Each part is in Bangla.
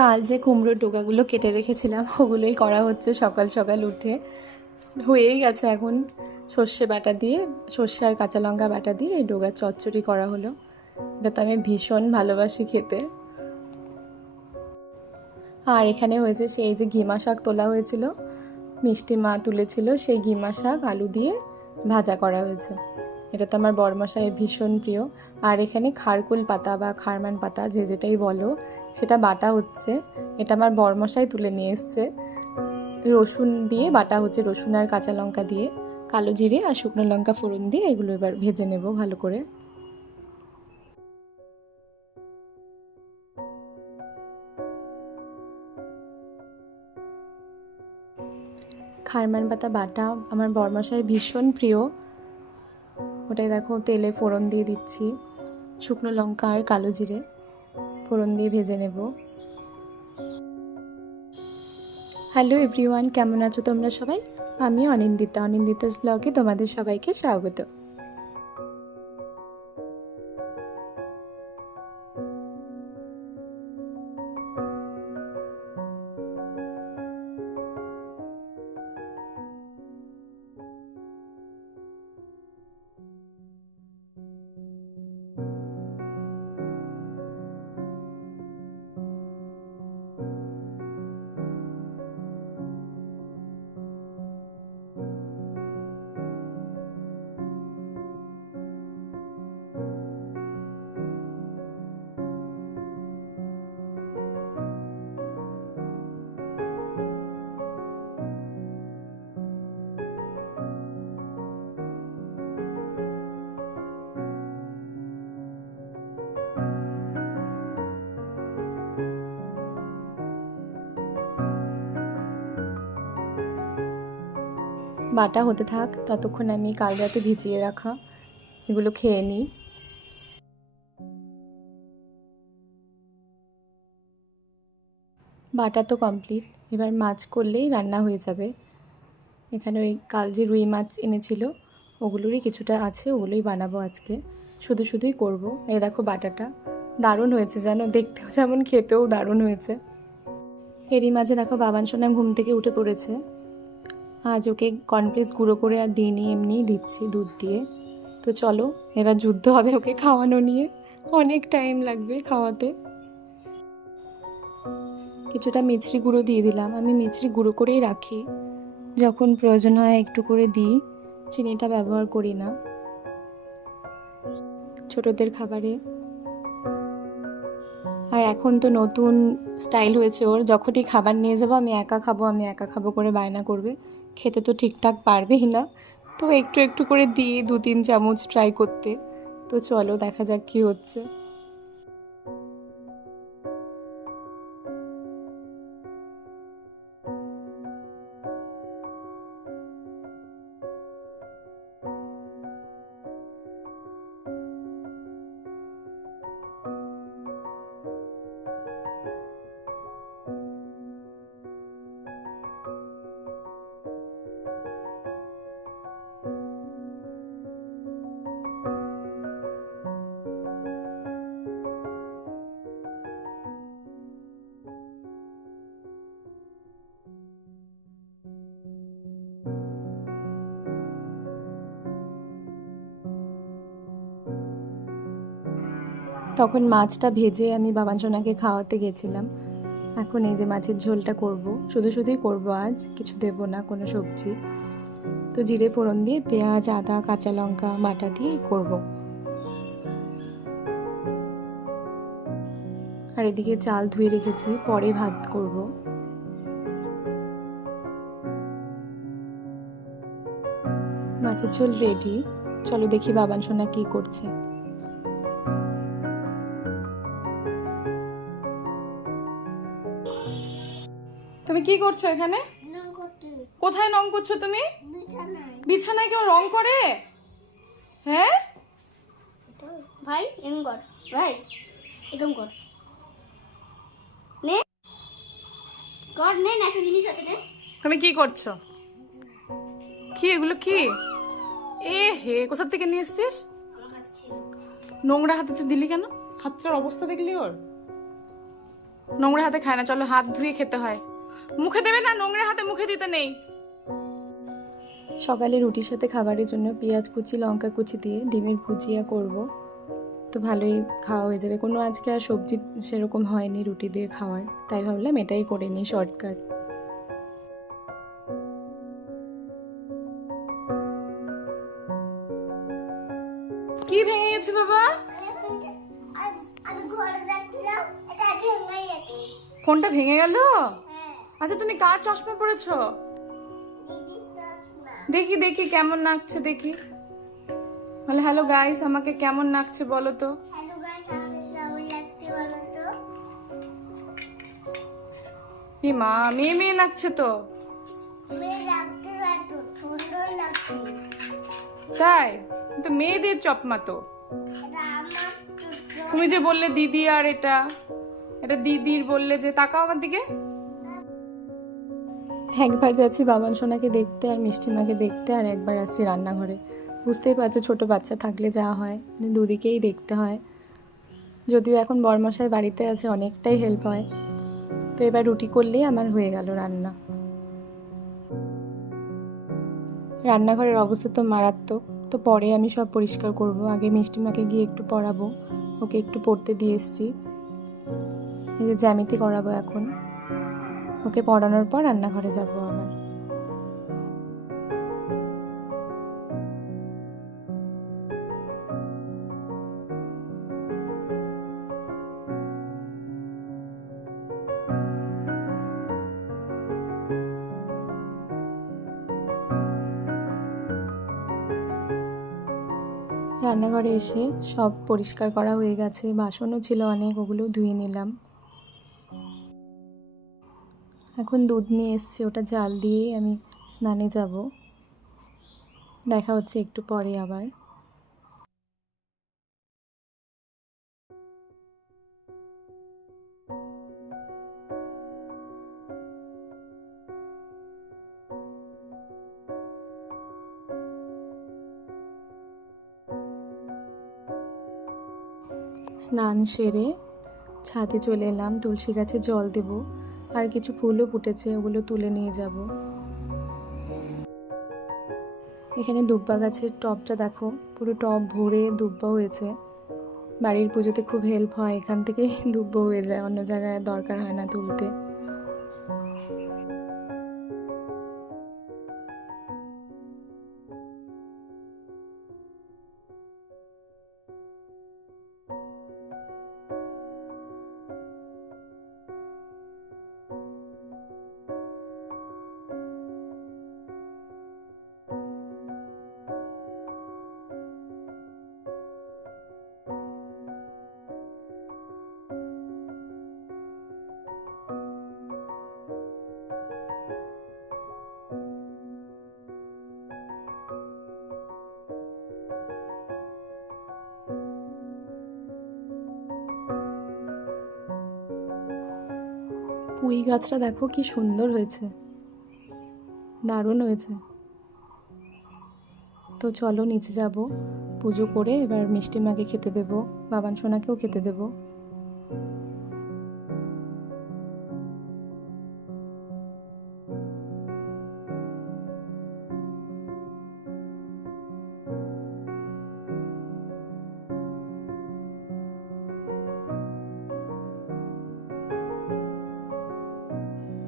কাল যে কুমড়োর ডোকাগুলো কেটে রেখেছিলাম ওগুলোই করা হচ্ছে সকাল সকাল উঠে। হয়েই গেছে এখন। সর্ষে বাটা দিয়ে, সর্ষে আর কাঁচা লঙ্কা বাটা দিয়ে এই ডোকার চচ্চড়ি করা হলো। এটা তো আমি ভীষণ ভালোবাসি খেতে। আর এখানে হয়েছে সেই যে ঘিমা শাক তোলা হয়েছিল, মিষ্টি মা তুলেছিল, সেই ঘিমা শাক আলু দিয়ে ভাজা করা হয়েছে। এটা তো আমার বরমশাইয়ের ভীষণ প্রিয়। আর এখানে খারকুল পাতা বা খারমান পাতা যে যেটাই বলো, সেটা বাটা হচ্ছে। এটা আমার বরমশাই তুলে নিয়ে এসছে। রসুন দিয়ে বাটা হচ্ছে, রসুন আর কাঁচা লঙ্কা দিয়ে, কালো জিরে আর শুকনো লঙ্কা ফোড়ন দিয়ে এগুলো এবার ভেজে নেব ভালো করে। খারমান পাতা বাটা আমার বরমশাই ভীষণ প্রিয়। ওটাই দেখো তেলে ফোড়ন দিয়ে দিচ্ছি, শুকনো লঙ্কা আর কালো জিরে ফোড়ন দিয়ে ভেজে নেব। হ্যালো এভরিওয়ান, কেমন আছো তোমরা সবাই? আমি অনিন্দিতাস ব্লগে তোমাদের সবাইকে স্বাগত। বাটা হতে থাক, ততক্ষণ আমি কাল রাতে ভিজিয়ে রাখা এগুলো খেয়ে নিই। বাটা তো কমপ্লিট, এবার মাছ করলেই রান্না হয়ে যাবে। এখানে ওই কাল যে রুই মাছ এনেছিল ওগুলোরই কিছুটা আছে, ওগুলোই বানাবো আজকে। শুধুই করব। এই দেখো বাটাটা দারুণ হয়েছে জানো, দেখতেও যেমন খেতেও দারুণ হয়েছে। এরই মাঝে দেখো বাবান সোনা ঘুম থেকে উঠে পড়েছে। আজ ওকে কর্নফ্লেক্স গুঁড়ো করে আর দিইনি, এমনিই দিচ্ছি দুধ দিয়ে। তো চলো এবার যুদ্ধ হবে ওকে খাওয়ানো নিয়ে, অনেক টাইম লাগবে খাওয়াতে। কিছুটা মিছরি গুঁড়ো দিয়ে দিলাম, আমি মিছরি গুঁড়ো করেই রাখি, যখন প্রয়োজন হয় একটু করে দিই, চিনিটা ব্যবহার করি না ছোটদের খাবারে। আর এখন তো নতুন স্টাইল হয়েছে ওর, যখনই খাবার নিয়ে যাবো আমি একা খাবো করে বায়না করবে। খেতে তো ঠিকঠাক পারবেই না, তো একটু একটু করে দিই 2-3 চামচ ট্রাই করতে। তো চলো দেখা যাক কী হচ্ছে। তখন মাছটা ভেজে আমি বাবান সোনাকে খাওয়াতে গেছিলাম। এখন এই যে মাছের ঝোলটা করব, শুধুই করব, আজ কিছু দেব না কোনো সবজি। তো জিরে ফোড়ন দিয়ে পেঁয়াজ আদা কাঁচা লঙ্কা বাটা দিয়ে করব। আর এদিকে চাল ধুয়ে রেখেছি, পরে ভাত করব। মাছের ঝোল রেডি, চলো দেখি বাবান সোনা কি করছে। তুমি কি করছো এখানে? কোথায় রং করছো তুমি? বিছানায় কেউ রং করে? হ্যাঁ ভাই এম কর, ভাই এরকম কর, নে কর, নে একটা জিনিস আছে নে। তুমি কি করছো? কি এগুলো কি? এ হে, কোথা থেকে নিয়ে এসছিস? আমার কাছে ছিল। নোংরা হাতে তুই দিলি কেন? হাতটার অবস্থা দেখলি ওর? নোংরা হাতে খায় না, চলো হাত ধুয়ে খেতে হয়। মুখে দেবে না, নোংরা হাতে মুখে দিতে নেই। সকালে রুটির সাথে খাবারের জন্য পেঁয়াজ কুচি লঙ্কা কুচি দিয়ে ডিমের ভুজিয়া করব, তো ভালোই খাওয়া হয়ে যাবে। কোনো আজকে আর সবজি সেরকম হয়নি রুটি দিয়ে খাওয়ার, তাই ভাবলাম এটাই করে নিই শর্টকাট। কি ভেঙে গেছে বাবা? আমি ঘরে যাচ্ছিলাম, এটা ভেঙে গেছে। ফোনটা ভেঙে গেল? হ্যাঁ, আচ্ছা তুমি কার চশমা পরেছো? দিদি চশমা। দেখি দেখি কেমন লাগছে দেখি। বলে হ্যালো গাইস, আমাকে কেমন লাগছে বলো তো। হ্যালো গাইস, আমাকে কেমন লাগছে বলো তো? এ মা, মেয়ে মেয়ে লাগছে তো। মেয়ে লাগছে না তো, সুন্দর লাগছে। তাই তো, মেয়েদের চশমা তো। এটা আমার চশমা। তুমি যে বললে দিদি, আর এটা এটা দিদির বললে যে, তাকাও আমার দিকে। একবার যাচ্ছি বাবান সোনাকে দেখতে আর মিষ্টিমাকে দেখতে, আর একবার আসছি রান্নাঘরে। বুঝতেই পারছো ছোট বাচ্চা থাকলে যা হয়, মানে দুদিকেই দেখতে হয়। যদিও এখন বরমশাই বাড়িতে আছে, অনেকটাই হেল্প হয়। তো এবার রুটি করলেই আমার হয়ে গেল রান্না। রান্নাঘরের অবস্থা তো মারাত্মক, তো পরে আমি সব পরিষ্কার করব। আগে মিষ্টিমাকে গিয়ে একটু পড়াবো, ওকে একটু পড়তে দিয়ে এসছি। এই যে জ্যামিতি করাবো এখন, ওকে পড়ানোর পর রান্নাঘরে যাবো আবার। রান্নাঘরে এসে সব পরিষ্কার করা হয়ে গেছে, বাসনও ছিল অনেক, ওগুলো ধুয়ে নিলাম। এখন দুধ নিয়ে এসছে, ওটা জাল দিয়েই আমি স্নানে যাব। দেখা হচ্ছে একটু পরে আবার। স্নান সেরে ছাদে চলে এলাম, তুলসী গাছে জল দেব, আর কিছু ফুলও ফুটেছে, ওগুলো তুলে নিয়ে যাব। এখানে দুব্বা গাছের টবটা দেখো, পুরো টব ভরে দুব্বা হয়েছে। বাড়ির পুজোতে খুব হেল্প হয়, এখান থেকে দুব্বা হয়ে যায়, অন্য জায়গায় দরকার হয় না তুলতে। পুঁই গাছটা দেখো কি সুন্দর হয়েছে, দারুণ হয়েছে। তো চলো নিচে যাব, পুজো করে এবার মিষ্টি মাকে খেতে দেবো, বাবান সোনাকেও খেতে দেবো।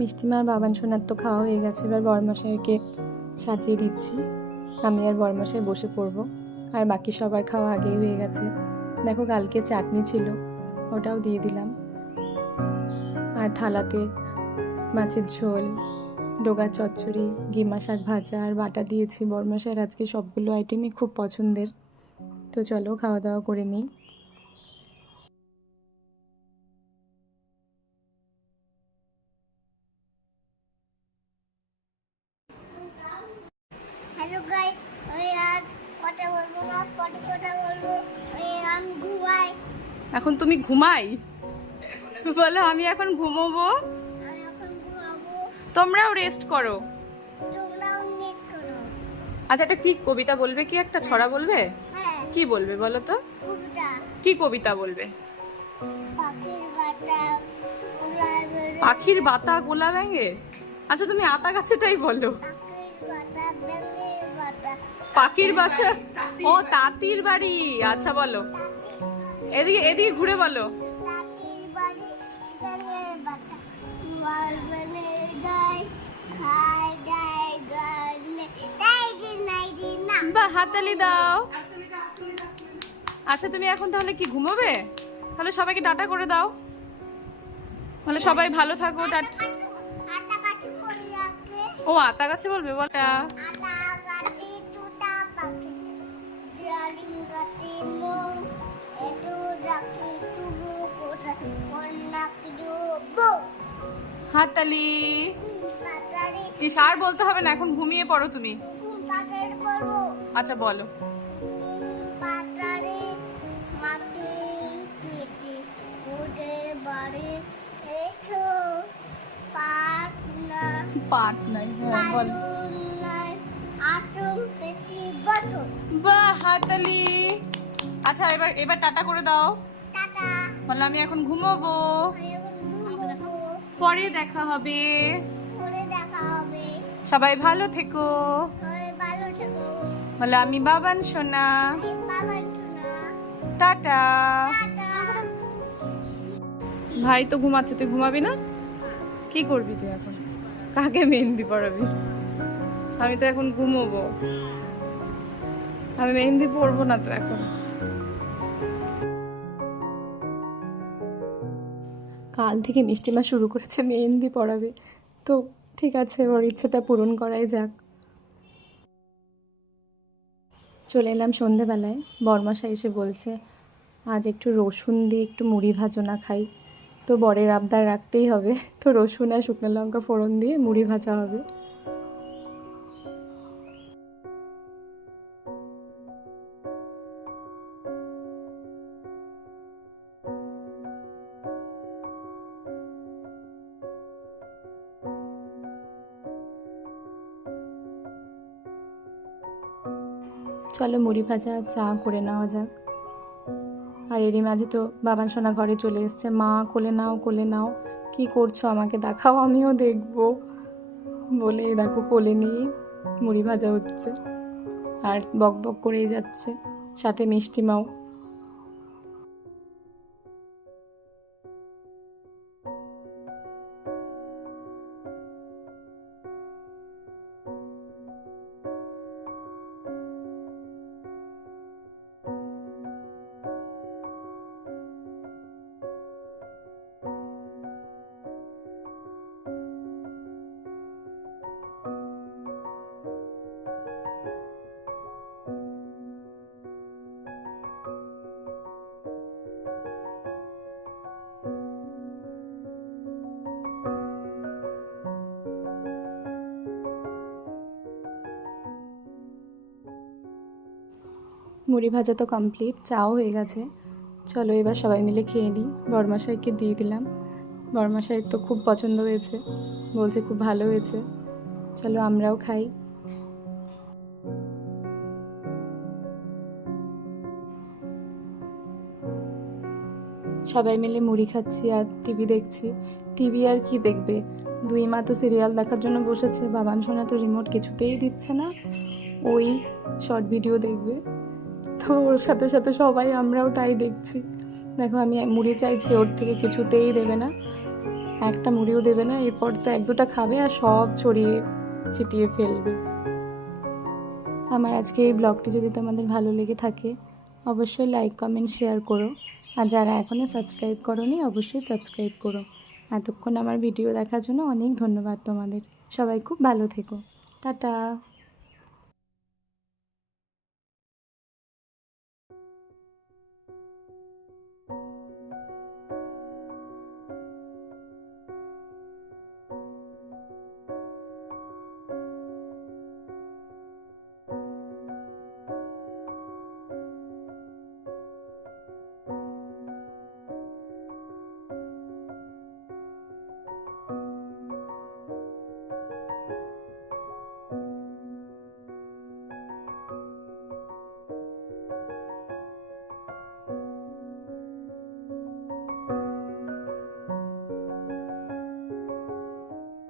মিষ্টিমার বাবান সোনার তো খাওয়া হয়ে গেছে, এবার বরমশাইকে সাজিয়ে দিচ্ছি। আমি আর বরমশাই বসে পড়বো, আর বাকি সবার খাওয়া আগেই হয়ে গেছে। দেখো কালকে চাটনি ছিল, ওটাও দিয়ে দিলাম। আর থালাতে মাছের ঝোল, ডোগা চচ্চড়ি, গিমা শাক ভাজা আর বাটা দিয়েছি। বরমশাইয়ের আজকে সবগুলো আইটেমই খুব পছন্দের। তো চলো খাওয়া দাওয়া করে নিই। হ্যালো গাইস, আমি আজ কথা বলবো না, পরে কথা বলবো। আমি ঘুমাই। এখন তুমি ঘুমাই? বলো আমি এখন ঘুমোবো। আমি এখন ঘুমাবো, তোমরাও রেস্ট করো। তোমরাও নেট করো। আচ্ছা একটা কি কবিতা বলবে, কি একটা ছড়া বলবে? হ্যাঁ, কি বলবে বলো তো? কবিতা। কি কবিতা বলবে? পাখির বাচ্চা উড়ে পাখির বাতা গোলা ব্যাঙে। আচ্ছা তুমি আতা গাছেটাই বলো। পাখির বাসা, ও তাঁতির বাড়ি। আচ্ছা বলো, এদিকে এদিকে ঘুরে বলো। বাহ, হাততালি দাও। আচ্ছা তুমি এখন তাহলে কি ঘুমোবে? তাহলে সবাইকে টাটা করে দাও, তাহলে সবাই ভালো থাকো। ও আতা গাছে বলবে, বলটা। হাততালি। আর বলতে হবে না, এখন ঘুমিয়ে পড়ো তুমি। আচ্ছা বলো। পাট নাই, হ্যাঁ বলো। বাহ, হাততালি। আচ্ছা এবার এবার টাটা করে দাও, বলো আমি এখন ঘুমোবো, পরে দেখা হবে। সবাই ভালো থেকো, বলো আমি বাবান সোনা। টাটা। ভাই তো ঘুমাচ্ছে, তুই ঘুমাবি না? কি করবি তুই এখন? কাকে মেহেন্দি পড়াবি? আমি তো এখন ঘুমোবো, আমি মেহেন্দি পরবো না তো এখন। কাল থেকে মিষ্টিমা শুরু করেছে মেহেন্দি পড়াবে, তো ঠিক আছে, ওর ইচ্ছেটা পূরণ করাই যাক। চলে এলাম সন্ধেবেলায়। বরমশাই এসে বলছে আজ একটু রসুন দিয়ে একটু মুড়ি ভাজো না খাই। তো বরের আবদার রাখতেই হবে, তো রসুন আর শুকনো লঙ্কা ফোড়ন দিয়ে মুড়ি ভাজা হবে। চলো মুড়ি ভাজা চা করে নেওয়া যাক। আর এরই মাঝে তো বাবান সোনা ঘরে চলে এসছে। মা কোলে নাও, কোলে নাও, কি করছো আমাকে দেখাও, আমিও দেখবো বলে দেখো কোলে নিয়ে মুড়ি ভাজা হচ্ছে, আর বক বক করেই যাচ্ছে, সাথে মিষ্টিমাও। মুড়ি ভাজা তো কমপ্লিট, চাও হয়ে গেছে। চলো এবার সবাই মিলে খেয়ে নিই। বরমশাইকে দিয়ে দিলাম, বরমশাই তো খুব পছন্দ হয়েছে, বলছে খুব ভালো হয়েছে। চলো আমরাও খাই। সবাই মিলে মুড়ি খাচ্ছি আর টিভি দেখছি। টিভি আর কি দেখবে, দুই মা তো সিরিয়াল দেখার জন্য বসেছে। বাবান সোনা তো রিমোট কিছুতেই দিচ্ছে না, ওই শর্ট ভিডিও দেখবে। তো ওর সাথে সাথে সবাই আমরাও তাই দেখছি। দেখো আমি মুড়ি চাইছি, ওর থেকে কিছুতেই দেবে না, একটা মুড়িও দেবে না। এরপর তো এক দুটা খাবে আর সব ছড়িয়ে ছিটিয়ে ফেলবে। আমার আজকে এই ব্লগটি যদি তোমাদের ভালো লেগে থাকে অবশ্যই লাইক কমেন্ট শেয়ার করো, আর যারা এখনও সাবস্ক্রাইব করোনি অবশ্যই সাবস্ক্রাইব করো। এতক্ষণ আমার ভিডিও দেখার জন্য অনেক ধন্যবাদ তোমাদের। সবাই খুব ভালো থেকো, টাটা।